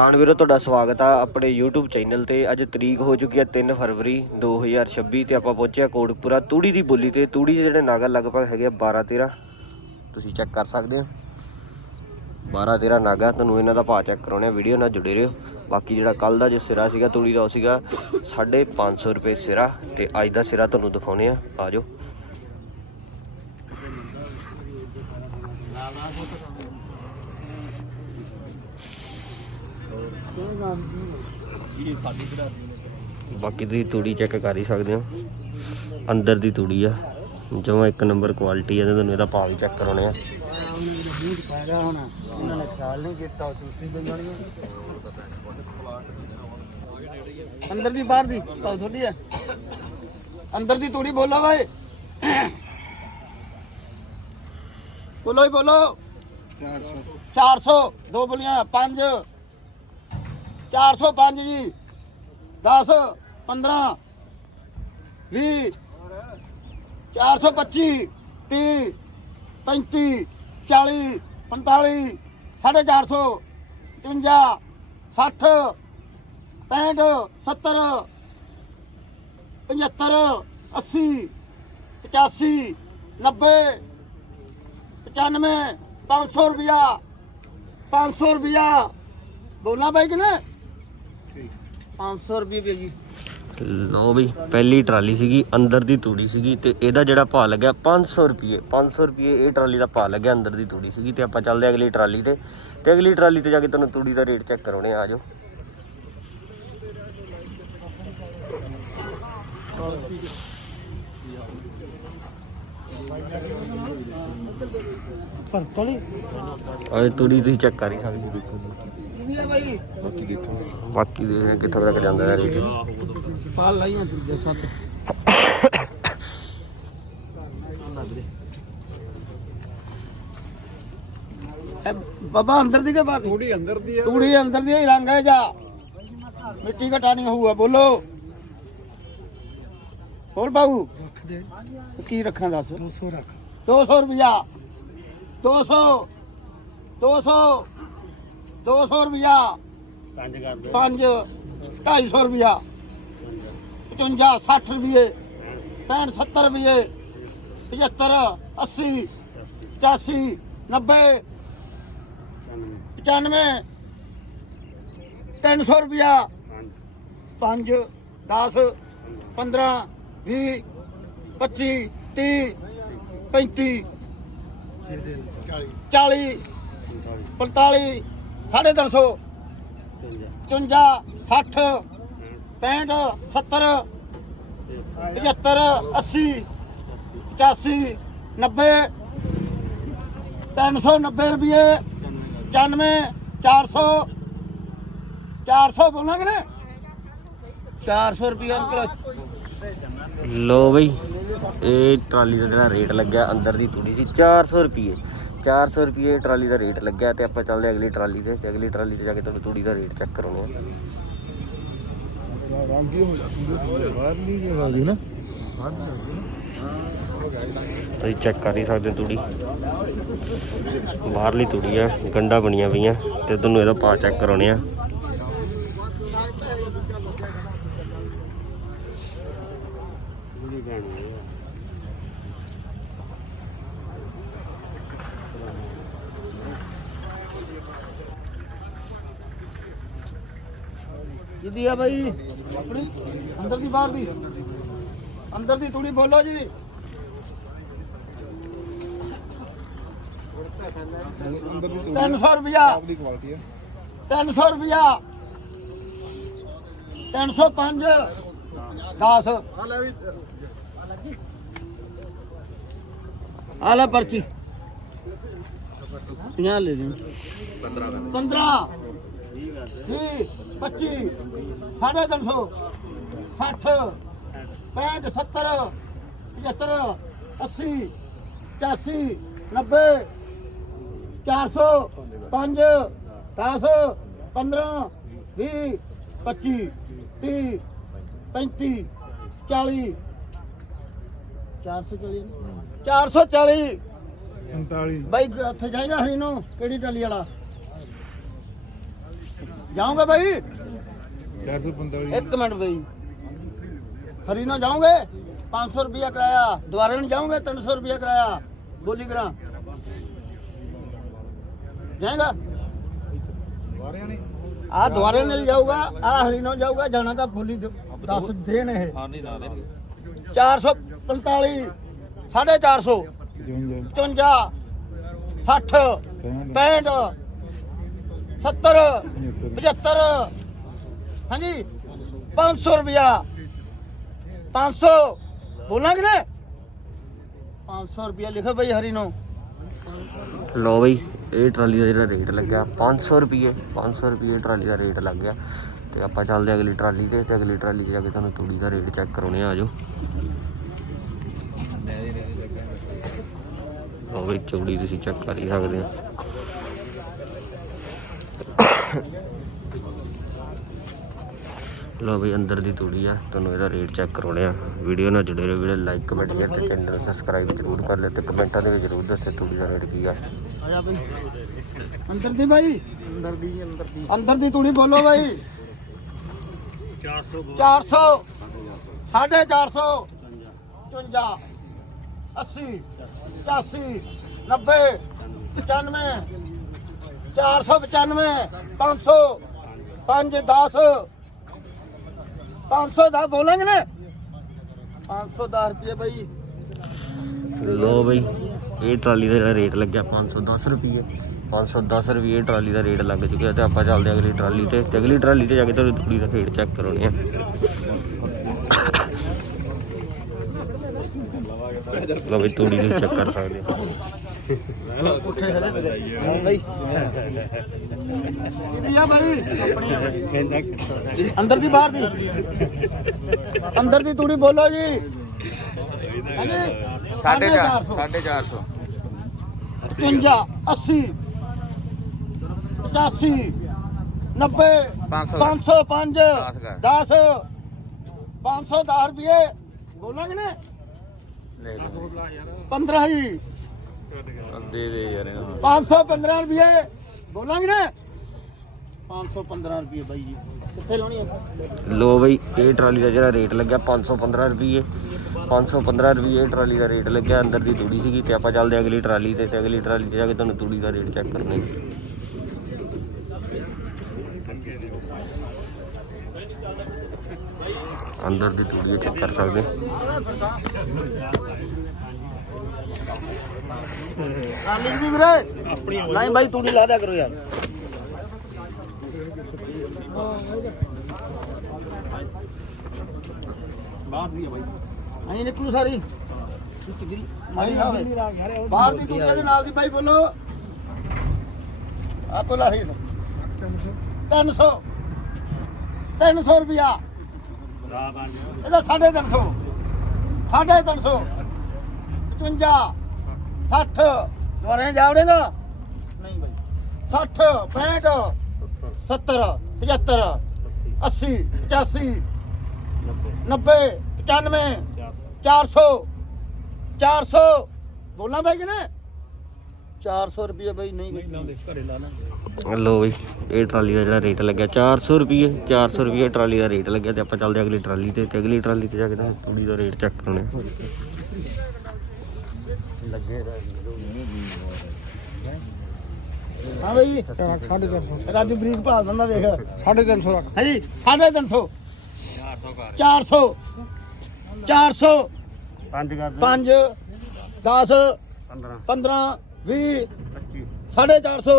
ਕਿਸਾਨ ਵੀਰੋ, ਤੁਹਾਡਾ ਸਵਾਗਤ ਆ ਆਪਣੇ YouTube ਚੈਨਲ ਤੇ। ਅੱਜ ਤਰੀਕ ਹੋ ਚੁੱਕੀ ਹੈ 3 ਫਰਵਰੀ 2026 ਤੇ ਆਪਾਂ ਪਹੁੰਚਿਆ ਕੋਟਪੁਰਾ ਤੂੜੀ ਦੀ ਬੋਲੀ ਤੇ। ਤੂੜੀ ਦੇ ਜਿਹੜੇ ਨਾਗਾ ਲਗਭਗ ਹੈਗੇ ਆ 12 13 ਤੁਸੀਂ ਚੈੱਕ ਕਰ ਸਕਦੇ ਹੋ। 12 13 ਨਾਗਾ, ਤੁਹਾਨੂੰ ਇਹਨਾਂ ਦਾ ਭਾਅ ਚੈੱਕ ਕਰਾਉਣੇ ਆ। ਵੀਡੀਓ ਨਾਲ ਜੁੜੇ ਰਹੋ। ਬਾਕੀ ਜਿਹੜਾ ਕੱਲ ਦਾ ਜੋ ਸਿਰਾ ਸੀਗਾ, ਤੂੜੀ ਦਾ ਉਹ ਸੀਗਾ 550 ਰੁਪਏ ਸਿਰਾ। ਤੇ ਅੱਜ ਦਾ ਸਿਰਾ ਤੁਹਾਨੂੰ ਦਿਖਾਉਣੇ ਆ। ਆਜੋ ਬਾਕੀ ਤੁਸੀਂ ਤੂੜੀ ਚੈੱਕ ਕਰ ਹੀ ਸਕਦੇ ਹੋ। ਅੰਦਰ ਦੀ ਤੂੜੀ ਆ। ਜਮਾ ਇੱਕ ਨੰਬਰ ਕੁਆਲਿਟੀ ਆ ਤੇ ਤੁਹਾਨੂੰ ਇਹਦਾ ਭਾਅ ਵੀ ਚੈੱਕ ਕਰਾਉਣੇ ਆ। ਅੰਦਰ ਦੀ, ਬਾਹਰ ਦੀ ਭਾਉ ਥੋੜੀ ਆ। ਅੰਦਰ ਦੀ ਤੂੜੀ ਬੋਲੋ ਵੇ ਬੋਲੋ ਹੀ ਬੋਲੋ। 400 ਦੋ ਬੋਲੀਆਂ 5 405 ਜੀ। 10 15 20 425 30 35 40 45 450 55 60 65 70 75 80 85 90 95 500 ਰੁਪਿਆ 500 ਰੁਪਿਆ ਬੋਲਣਾ ਬਾਈ ਕਿ ਨਾ 500 ਰੁਪਏ ਦੀ ਜੀ। ਲੋ ਬਈ ਪਹਿਲੀ ਟਰਾਲੀ ਸੀਗੀ ਅੰਦਰ ਦੀ ਤੂੜੀ ਸੀਗੀ ਤੇ ਇਹਦਾ ਜਿਹੜਾ ਭਾਅ ਲੱਗਿਆ 500 ਰੁਪਏ। 500 ਰੁਪਏ ਇਹ ਟਰਾਲੀ ਦਾ ਭਾਅ ਲੱਗਿਆ ਅੰਦਰ ਦੀ ਤੂੜੀ ਸੀਗੀ ਤੇ ਆਪਾਂ ਚੱਲਦੇ ਹਾਂ ਅਗਲੀ ਟਰਾਲੀ ਤੇ। ਤੇ ਅਗਲੀ ਟਰਾਲੀ ਤੇ ਜਾ ਕੇ ਤੁਹਾਨੂੰ ਤੂੜੀ ਦਾ ਰੇਟ ਚੈੱਕ ਕਰਾਉਣੇ ਆ ਆਜੋ ਪਰ ਤੋਲੀ ਆਹ ਤੂੜੀ ਤੁਸੀਂ ਚੈੱਕ ਕਰ ਹੀ ਸਕਦੇ ਹੋ ਦੇਖੋ ਆ ਬਾਈ? ਬਾਕੀ ਹਾਂ ਕਿੱਥੋਂ ਤੱਕ ਜਾਂਦਾ ਹੈ ਰੇਟ। ਪਾਲ ਲਾਈਆਂ ਦੂਜੇ ਸੱਤ। ਬਾਬਾ ਅੰਦਰ ਦੀ ਕੇ ਬਾਹਰ ਥੋੜੀ ਅੰਦਰ ਦੀ ਹੈ ਤੂੜੀ ਅੰਦਰ ਦੀ ਹੀ ਰੰਗ ਹੈ ਜਾ ਮਿੱਟੀ ਘਟਾਣੀ ਹੋਊਗਾ ਬੋਲੋ। ਬੋਲ ਬਾਬੂ ਰੱਖ ਦੇ ਕੀ ਰੱਖਾਂ। ਦੱਸ 200 ਰੱਖ 200 ਰੁਪਿਆ 200 200 200 ਰੁਪਿਆ ਪੰਜ 250 ਰੁਪਿਆ 55 60 ਰੁਪਏ 65 70 ਰੁਪਏ 75 80 85 90 95 300 ਰੁਪਿਆ 5 10 15 20 25 30 35 40 45 ਸਾਢੇ ਤਿੰਨ ਸੌ। 55 60 65 70 75 80 85 90 390 ਰੁਪਏ 95 400 400 ਬੋਲਾਂਗੇ ਨਾ। 400 ਰੁਪਏ ਅੰਕਲ ਲੋ ਬਈ ਇਹ ਟਰਾਲੀ ਦਾ ਜਿਹੜਾ ਰੇਟ ਲੱਗਿਆ ਅੰਦਰ ਦੀ ਤੂੜੀ ਸੀ 400 ਰੁਪਏ 400 ਰੁਪਏ ਟਰਾਲੀ ਦਾ ਰੇਟ ਲੱਗਿਆ ਤੇ ਆਪਾਂ ਚੱਲਦੇ ਹਾਂ ਅਗਲੀ ਟਰਾਲੀ ਤੇ ਤੇ ਅਗਲੀ ਟਰਾਲੀ ਤੇ ਜਾ ਕੇ ਤੁਹਾਨੂੰ ਤੂੜੀ ਦਾ ਰੇਟ ਚੈੱਕ ਕਰਾਉਣੇ। ਆ ਰੰਗ ਹੋ ਜਾ ਬਾਹਰ ਨਹੀਂ ਜਗਾਦੀ ਨਾ ਤੁਸੀਂ ਚੈੱਕ ਕਰ ਹੀ ਸਕਦੇ ਤੂੜੀ। ਬਾਹਰਲੀ ਤੂੜੀ ਆ ਗੰਡਾ ਬਣੀਆਂ ਪਈਆਂ ਤੇ ਤੁਹਾਨੂੰ ਇਹਦਾ ਪਾ ਚੈੱਕ ਕਰਾਉਣੇ ਆ। ਜਿੱਦੀ ਆ ਬਾਈ। ਆਪਣੀ ਅੰਦਰ ਦੀ ਬਾਹਰ ਦੀ। ਅੰਦਰ ਦੀ ਤੂੜੀ ਬੋਲੋ ਜੀ। ਅੰਦਰ ਦੀ 300 ਰੁਪਿਆ ਦੀ ਕੁਆਲਿਟੀ ਹੈ 300 ਰੁਪਿਆ 305 10 ਆ ਲੈ ਪਰਚੀ। 50 ਲੈ ਜੀ 15 15 20 25 ਸਾਢੇ 300 60 65 70 75 80 85 90 400 5 10 15 20 25 30 35 40 440 440 45 ਬਾਈ ਉੱਥੇ ਜਾਏਗਾ ਹਰੀ ਨੂੰ ਕਿਹੜੀ ਟਾਲੀ ਵਾਲਾ? ਜਾਓਗੇ ਭਾਈ 445 ਇੱਕ ਮਿੰਟ ਭਾਈ ਹਰੀਨੋ ਜਾਓਗੇ? 500 ਰੁਪਿਆ ਕਿਰਾਇਆ। ਦੁਆਰੇ ਨੂੰ ਜਾਓਗੇ? 300 ਰੁਪਿਆ ਕਿਰਾਇਆ। ਬੋਲੀ ਕਰਾਂ। ਜਾਏਗਾ? ਵਾਰਿਆਂ ਨੇ ਆ ਦੁਆਰੇ ਨਾਲ ਜਾਊਗਾ ਆ ਹਰੀਨੋ ਜਾਊਗਾ ਜਾਣਾ ਤਾਂ ਬੋਲੀ 10 ਦੇ ਨੇ ਇਹ। ਹਾਂ ਨਹੀਂ ਨਾ ਦੇ 445 450 ਜਿਉਂ 55 60 65 70 75 ਹਾਂਜੀ 500 ਰੁਪਿਆ 500 ਬੋਲਾਂਗੇ ਨੇ 500 ਰੁਪਿਆ ਲਿਖੋ ਬਈ ਹਰੀ ਨੂੰ। ਲੋ ਬਈ, ਇਹ ਟਰਾਲੀ ਦਾ ਜਿਹੜਾ ਰੇਟ ਲੱਗਿਆ 500 ਰੁਪਏ 500 ਰੁਪਏ ਟਰਾਲੀ ਦਾ ਰੇਟ ਲੱਗ ਗਿਆ। ਤੇ ਆਪਾਂ ਚੱਲਦੇ ਹਾਂ ਅਗਲੀ ਟਰਾਲੀ ਤੇ ਤੇ ਅਗਲੀ ਟਰਾਲੀ ਤੇ ਜਾ ਕੇ ਤੁਹਾਨੂੰ ਤੂੜੀ ਦਾ ਰੇਟ ਚੈੱਕ ਕਰਾਉਣੇ ਆ ਜਾਓ ਲੋ ਬਈ ਚੌੜੀ ਤੁਸੀਂ ਚੈੱਕ ਕਰ ਹੀ ਸਕਦੇ ਹੋ। ਲੋ ਬਈ ਅੰਦਰ ਦੀ ਤੂੜੀ ਆ ਤੁਹਾਨੂੰ ਇਹਦਾ ਰੇਟ ਚੈੱਕ ਕਰਾਉਣੇ ਆ। ਵੀਡੀਓ ਨਾਲ ਜੁੜੇ ਰਹੋ ਵੀਡੀਓ ਲਾਈਕ ਕਮੈਂਟ ਸ਼ੇਅਰ ਤੇ ਚੈਨਲ ਸਬਸਕ੍ਰਾਈਬ ਜ਼ਰੂਰ ਕਰ ਲਿਓ ਤੇ ਕਮੈਂਟਾਂ ਦੇ ਵਿੱਚ ਜ਼ਰੂਰ ਦੱਸਿਓ ਤੂੜੀ ਦਾ ਰੇਟ ਕੀ ਆ। ਆਇਆ ਬਈ। ਅੰਦਰ ਦੀ ਬਾਈ। ਅੰਦਰ ਦੀ ਅੰਦਰ ਦੀ। ਅੰਦਰ ਦੀ ਤੂੜੀ ਬੋਲੋ ਬਾਈ। 400 400 450 55 80 85 90 95 495 500 5 10 500 ਦਾ ਬੋਲਾਂਗੇ ਨੇ। 510 ਰੁਪਏ ਬਾਈ। ਲੋ ਬਾਈ, ਇਹ ਟਰਾਲੀ ਦਾ ਜਿਹੜਾ ਰੇਟ ਲੱਗਿਆ 510 ਰੁਪਏ 510 ਰੁਪਏ ਟਰਾਲੀ ਦਾ ਰੇਟ ਲੱਗ ਚੁੱਕਿਆ ਤੇ ਆਪਾਂ ਚੱਲਦੇ ਹਾਂ ਅਗਲੀ ਟਰਾਲੀ ਤੇ ਤੇ ਅਗਲੀ ਟਰਾਲੀ ਤੇ ਜਾ ਕੇ ਤੁਹਾਨੂੰ ਤੂੜੀ ਦਾ ਰੇਟ ਚੈੱਕ ਕਰਾਉਣੇ ਆ। ਲੋ ਬਈ, ਤੂੜੀ ਨੂੰ ਚੈੱਕ ਕਰ ਸਕਦੇ ਹੋ। ਉੱਠੇ ਖੜੇ ਤੇ ਹਾਂ ਬਾਈ ਕਿਹਦੀ ਆ ਬਾਈ ਅੰਦਰ ਦੀ ਬਾਹਰ ਦੀ। ਅੰਦਰ ਦੀ ਤੂੜੀ ਬੋਲੋ ਜੀ। ਹਾਂਜੀ। ਸਾਢੇ 400 450 55 80 85 90 505 10 510 ਰੁਪਏ। ਬੋਲਾਂਗੇ ਨੇ? 15 ਜੀ ਦੇ ਦੇ ਯਾਰ 515 ਰੁਪਏ। ਬੋਲਾਂਗੇ ਨਾ। 515 ਰੁਪਏ ਬਾਈ ਜੀ। ਕਿੱਥੇ ਲਾਉਣੀ ਹੈ ਲੋ ਬਈ ਇਹ ਟਰਾਲੀ ਦਾ ਜਿਹੜਾ ਰੇਟ ਲੱਗਿਆ 515 ਰੁਪਏ। 515 ਰੁਪਏ ਟਰਾਲੀ ਦਾ ਰੇਟ ਲੱਗਿਆ ਅੰਦਰ ਦੀ ਤੂੜੀ ਸੀਗੀ ਤੇ ਆਪਾਂ ਚੱਲਦੇ ਅਗਲੀ ਟਰਾਲੀ ਤੇ ਤੇ ਅਗਲੀ ਟਰਾਲੀ ਤੇ ਜਾ ਕੇ ਤੁਹਾਨੂੰ ਤੂੜੀ ਦਾ ਰੇਟ ਚੈੱਕ ਕਰਨਾ ਹੈ ਅੰਦਰ ਦੀ ਤੂੜੀ ਚੈੱਕ ਕਰ ਸਕਦੇ। ਵੀਰੇ ਨਹੀਂ ਬਾਈ ਤੂੜੀ ਲਾ ਦਿਆ ਕਰੋ ਯਾਰ। ਬਾਹਰ ਦੀ ਹੈ ਬਾਈ। ਅਹੀਂ ਨਿਕਲੂ ਸਾਰੀ। ਮਾਰੀ ਬਾਹਰ ਦੀ ਤੂੜੀ ਦੇ ਨਾਲ ਦੀ ਬਾਈ ਬੋਲੋ। ਆ ਬੋਲਾ ਹੀ 300 300 ਰੁਪਿਆ ਇਹਦਾ 350 350 55 60 ਦੁਆਰੇ ਜਾਵੜੇਗਾ। ਨਹੀਂ ਬਾਈ। 60 65 70 75 80 85 90 95 400 400 ਬੋਲਣਾ ਬਾਈ ਕਿ ਨੇ? 400 ਰੁਪਏ ਬਾਈ ਨਹੀਂ ਬਾਈ। ਲੋ ਬਈ ਇਹ ਟਰਾਲੀ ਦਾ ਜਿਹੜਾ ਰੇਟ ਲੱਗਿਆ 400 ਰੁਪਏ 400 ਰੁਪਏ ਟਰਾਲੀ ਦਾ ਰੇਟ ਲੱਗਿਆ ਤੇ ਆਪਾਂ ਚੱਲਦੇ ਹਾਂ ਅਗਲੀ ਟਰਾਲੀ ਤੇ ਤੇ ਅਗਲੀ ਟਰਾਲੀ ਤੇ ਜਾ ਕੇ ਦਾ ਰੇਟ ਚੈੱਕ ਕਰਾਉਣੇ ਆ ਹਾਂ ਬਾਈ। 450 ਰਾਜੂ ਬਰੀਕ ਭਾਲ ਦਿੰਦਾ ਵੇਖ। 350 ਰੱਖ। ਹਾਂਜੀ 350 400 400 ਪੰਜ ਕਰ 5 10 15 20 450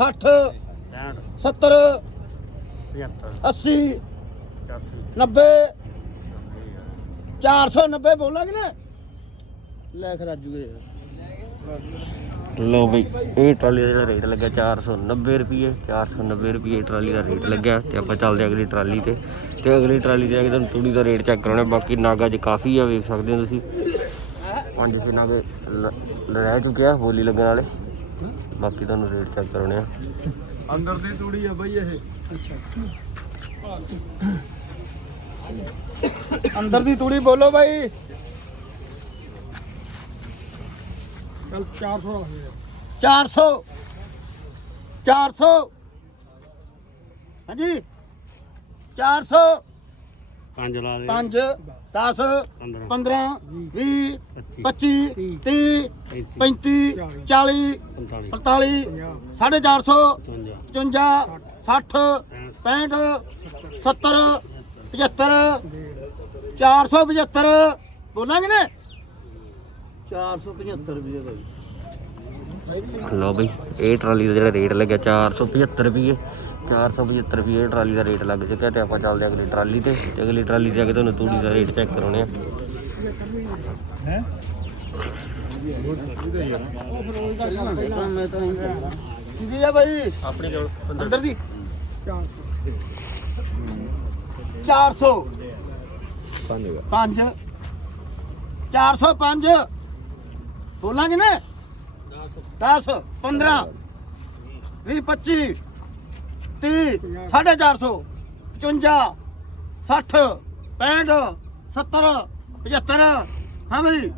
60 70 80 90 490 ਬੋਲਾਂਗੇ ਨਾ। ਲੈ ਕੇ ਰਾਜੂ ਦੇ ਲੋ ਬਈ ਇਹ ਟਰਾਲੀ ਦਾ ਜਿਹੜਾ ਰੇਟ ਲੱਗਿਆ 490 ਰੁਪਏ 490 ਰੁਪਏ ਟਰਾਲੀ ਦਾ ਰੇਟ ਲੱਗਿਆ ਤੇ ਆਪਾਂ ਚੱਲਦੇ ਹਾਂ ਅਗਲੀ ਟਰਾਲੀ ਤੇ। ਤੇ ਅਗਲੀ ਟਰਾਲੀ ਤੇ ਜਾ ਕੇ ਤੁਹਾਨੂੰ ਤੂੜੀ ਦਾ ਰੇਟ ਚੈੱਕ ਕਰਾਉਣਾ ਬਾਕੀ ਨਾਗਾ ਚ ਕਾਫੀ ਆ ਵੇਖ ਸਕਦੇ ਹੋ ਤੁਸੀਂ। ਪੰਜ ਛੇ ਨਾਗੇ ਰਹਿ ਚੁੱਕੇ ਆ ਬੋਲੀ ਲੱਗਣ ਵਾਲੇ। ਬਾਕੀ ਤੁਹਾਨੂੰ ਰੇਟ ਚੈੱਕ ਕਰਾਉਣੇ ਆ। ਅੰਦਰ ਦੀ ਤੂੜੀ ਆ ਬਈ ਇਹ। ਅੰਦਰ ਦੀ ਤੂੜੀ ਬੋਲੋ ਬਾਈ। ਚੱਲ 400 400 400 ਹਾਂਜੀ। 400 ਪੰਜ ਲਾ ਦੇ। 5 10 15 15 20 25 30 35 40 45 45 450 55 55 60 65 70 75 475 ਬੋਲਾਂਗੇ ਨੇ? 475 ਰੁਪਏ ਲਓ ਬਈ ਇਹ ਟਰਾਲੀ ਦਾ ਜਿਹੜਾ ਰੇਟ ਲੱਗਿਆ 475 ਰੁਪਏ। 475 ਰੁਪਏ ਇਹ ਟਰਾਲੀ ਦਾ ਰੇਟ ਲੱਗ ਚੁੱਕਿਆ ਤੇ ਆਪਾਂ ਚੱਲਦੇ ਹਾਂ ਅਗਲੀ ਟਰਾਲੀ ਤੇ। ਤੇ ਅਗਲੀ ਟਰਾਲੀ ਤੇ ਜਾ ਕੇ ਤੁਹਾਨੂੰ ਤੂੜੀ ਦਾ ਰੇਟ ਚੈੱਕ ਕਰਾਉਣੇ ਆ। ਕਿਹਦੀ ਆ ਭਾਈ ਆਪਣੀ ਕੋਲ ਅੰਦਰ ਦੀ। 400 5 405 ਬੋਲਾਂਗੇ ਨਾ? 10 15 20 25 30 450 55 60 65 70 75 ਹਾਂ ਬਈ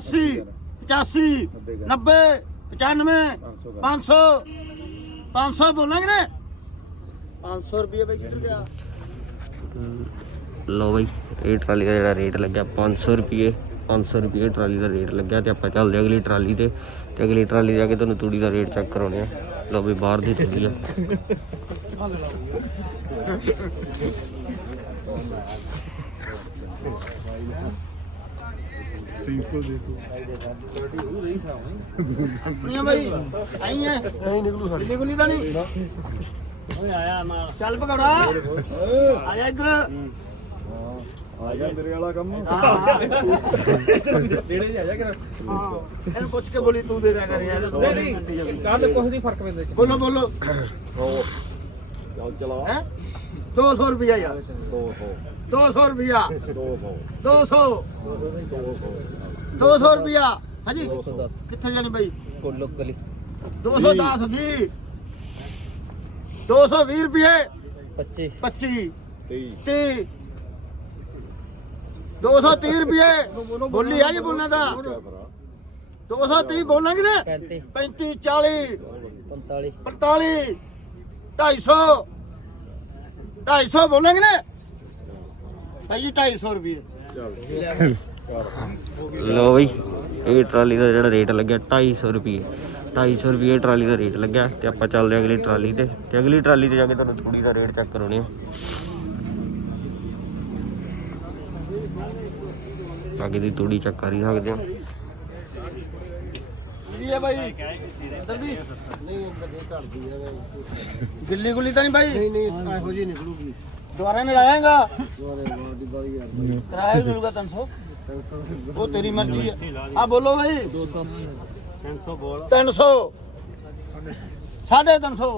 80 85 90 95 500 500 ਬੋਲਾਂਗੇ ਨਾ? 500 ਰੁਪਏ ਬਈ ਕਿੱਥੇ ਗਿਆ? ਲਓ ਬਈ ਇਹ ਟਰਾਲੀ ਦਾ ਜਿਹੜਾ ਰੇਟ ਲੱਗਿਆ 500 ਰੁਪਏ 500 ਰੁਪਏ ਟਰਾਲੀ ਦਾ ਰੇਟ ਲੱਗਿਆ ਤੇ ਆਪਾਂ ਚੱਲਦੇ ਹਾਂ ਅਗਲੀ ਟਰਾਲੀ ਤੇ ਤੇ ਅਗਲੀ ਟਰਾਲੀ ਜਾ ਕੇ ਤੁਹਾਨੂੰ ਤੂੜੀ ਦਾ ਰੇਟ ਚੈੱਕ ਕਰਾਉਣੇ ਆ ਲਓ ਬਈ ਬਾਹਰ ਦੀ ਤੂੜੀ ਆ। ਸਿੰਪਲ ਦੇਖੋ ਨਹੀਂ ਭਾਈ ਆਈ ਹੈ ਨਹੀਂ ਨਿਕਲੂ ਸਾਡੀ। ਨਿਕਲੀ ਤਾਂ ਨਹੀਂ ਓਏ ਆਇਆ ਨਾਲ। ਚੱਲ ਪਕੌੜਾ ਆਇਆ ਇੱਧਰ। ਆ ਗਿਆ ਮੇਰੇ ਵਾਲਾ ਕੰਮ। ਨੇੜੇ ਜਾ ਜਾ ਕਰ ਇਹਨੂੰ ਪੁੱਛ ਕੇ ਬੋਲੀ ਤੂੰ ਦੇ ਦਿਆ ਕਰ ਯਾਰ। ਨਹੀਂ ਕਾਹਦੇ ਕੁਝ ਨਹੀਂ ਫ਼ਰਕ ਪੈਂਦਾ ਬੋਲੋ ਬੋਲੋ। ਚੱਲ ਚਲਾ। ਹੈ? 200 ਰੁਪਿਆ ਯਾਰ। 200 200 ਰੁਪਿਆ 200 200 200 ਰੁਪਿਆ ਹਾਂਜੀ। ਕਿੱਥੇ ਜਾਣੀ ਬਾਈ? ਕੋਲੋ ਗਲੀ 210 20 220 ਰੁਪਏ 25 25 23 30 230 ਰੁਪਏ। ਬੋਲੀ ਆ ਜੀ ਬੋਲਣਾ ਦਾ। 230 ਬੋਲਾਂਗੇ ਨਾ? 35 35 40 45 45 250 250 ਬੋਲਾਂਗੇ ਨਾ? ਭਾਈ 250 ਰੁਪਏ। ਚੱਲ ਲਓ ਬਈ ਇਹ ਟਰਾਲੀ ਦਾ ਜਿਹੜਾ ਰੇਟ ਲੱਗਿਆ 250 ਰੁਪਏ। 250 ਰੁਪਏ ਟਰਾਲੀ ਦਾ ਰੇਟ ਲੱਗਿਆ ਤੇ ਆਪਾਂ ਚੱਲਦੇ ਹਾਂ ਅਗਲੀ ਟਰਾਲੀ ਤੇ। ਤੇ ਅਗਲੀ ਟਰਾਲੀ ਤੇ ਜਾ ਕੇ ਤੁਹਾਨੂੰ ਤੂੜੀ ਦਾ ਰੇਟ ਚੈੱਕ ਕਰਾਉਣੇ ਆ। ਅੱਗੇ ਦੀ ਤੂੜੀ ਚੈੱਕ ਕਰ ਹੀ ਸਕਦੇ ਆ। ਜੀ ਹੈ ਭਾਈ ਦੀ ਹੈ ਗਿੱਲੀ ਗੁੱਲੀ ਤਾਂ ਨਹੀਂ ਭਾਈ ਨਹੀਂ ਨਹੀਂ ਇਹੋ ਜੀ ਨਿਕਲੂਗੀ। ਦੁਬਾਰਾ ਨੇ ਲਾਏਗਾ ਕਿਰਾਇਆ ਵੀ ਮਿਲੂਗਾ 300 ਉਹ ਤੇਰੀ ਮਰਜ਼ੀ ਹੈ ਆ ਬੋਲੋ ਭਾਈ 200 300 ਬੋਲ। 300 ਸਾਢੇ 300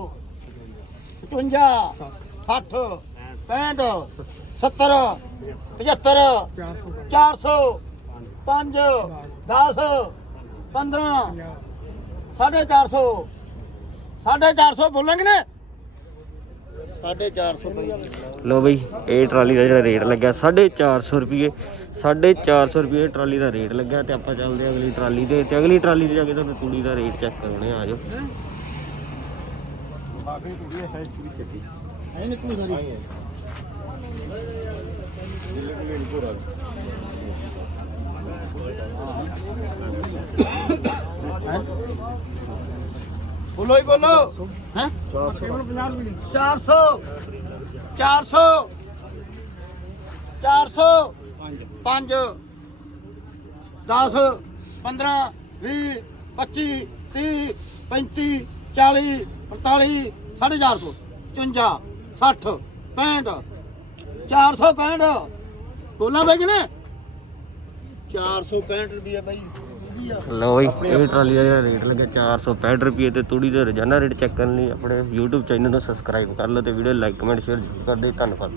55 60 65 70 75 400 5 10 15 ਸਾਢੇ 400 ਸਾਢੇ 400 ਬੋਲਾਂਗੇ ਨੇ? ਸਾਢੇ 400 ਲਓ ਬਈ ਇਹ ਟਰਾਲੀ ਦਾ ਜਿਹੜਾ ਰੇਟ ਲੱਗਿਆ 450 ਰੁਪਏ 450 ਰੁਪਏ ਟਰਾਲੀ ਦਾ ਰੇਟ ਲੱਗਿਆ ਤੇ ਆਪਾਂ ਚੱਲਦੇ ਹਾਂ ਅਗਲੀ ਟਰਾਲੀ ਤੇ। ਤੇ ਅਗਲੀ ਟਰਾਲੀ ਤੇ ਜਾ ਕੇ ਤੁਹਾਨੂੰ ਤੂੜੀ ਦਾ ਰੇਟ ਚੈੱਕ ਕਰਾਉਣੇ ਆ ਆਜੋ ਹੈ? ਨਿਕਲੂ ਸਾਰੀ? ਹੈਂ? ਬੋਲੋ ਹੀ ਬੋਲੋ ਹੈ 400 400 400 5 10 15 20 25 30 35 40 45 450 55 60 65 465 ਬੋਲਾਂ ਬਾਈ ਕਿਨੇ 465 ਰੁਪਏ ਬਾਈ, ਵਧੀਆ। ਬਈ, ਇਹ ਟਰਾਲੀ ਦਾ ਜਿਹੜਾ ਰੇਟ ਲੱਗਿਆ 465 ਰੁਪਏ ਤੇ ਤੂੜੀ ਦਾ ਰੋਜ਼ਾਨਾ ਰੇਟ ਚੈੱਕ ਕਰਨ ਲਈ ਆਪਣੇ YouTube ਚੈਨਲ ਨੂੰ ਸਬਸਕ੍ਰਾਈਬ ਕਰ ਲਓ ਤੇ ਵੀਡੀਓ ਲਾਈਕ ਕਮੈਂਟ ਸ਼ੇਅਰ ਜ਼ਰੂਰ ਕਰ ਦਿਓ। ਧੰਨਵਾਦ।